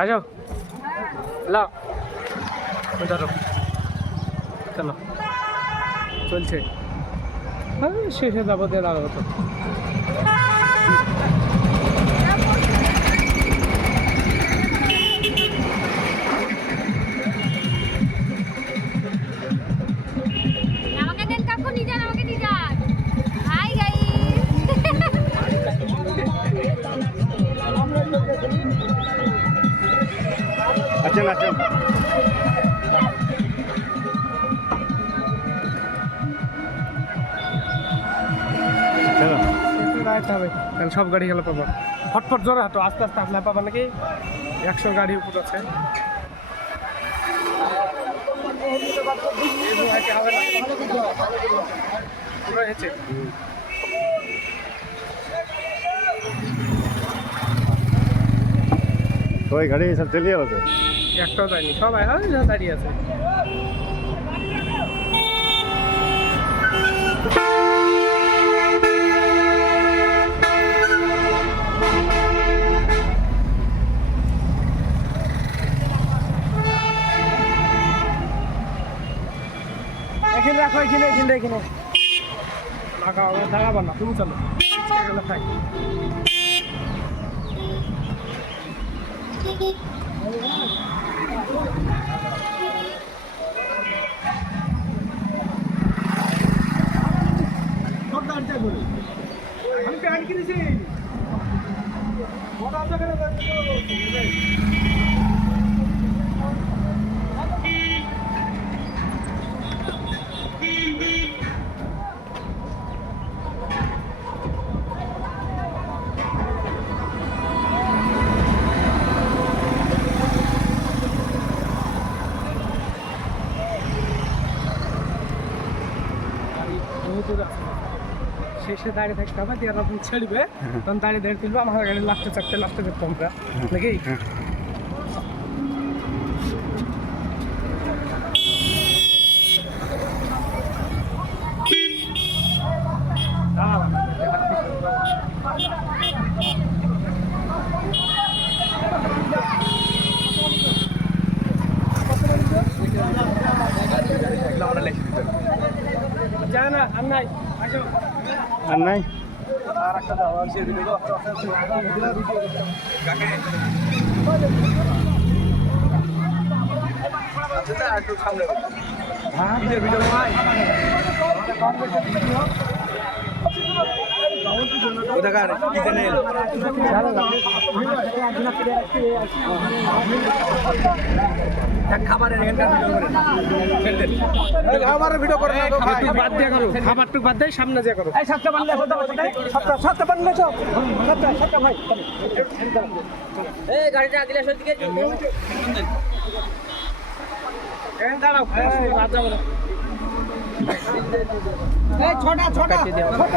আসো লাও ধরো চলো চলছে শেষে যাবো দিয়ে দাঁড়াবো তো আচ্ছা আচ্ছা দাঁড়াতে হবে কারণ সব গাড়ি গেলে পাবো ফটফট জোরে হাঁটো আস্তে আস্তে আসলে পাবা নাকি 100 গাড়ি উপর আছে সবাই গাড়ি সব চলে যাবে তো একটাও যায়নি সবাই দাঁড়িয়ে আছে এখানে রাখো এখানে লাগাও দাঁড়াবো না তুমি চলো খাই আমি প্যান্ট কিনেছি শেষে দাঁড়িয়ে থাকতে হবে দিয়ে যখন ছেড়বে তখন দাঁড়িয়ে দাঁড়িয়ে তুলবে আমার গাড়ি লাফতে দেখতো আমরা নাকি যায় না আর নাই আসো আর নাই খাবারের ভিডিও করে বাদ দিয়ে করো খাবারটুকু বাদ দিয়ে সামনে যে করো গাড়িটা দিলে সত্যি দাঁড়াও ছটা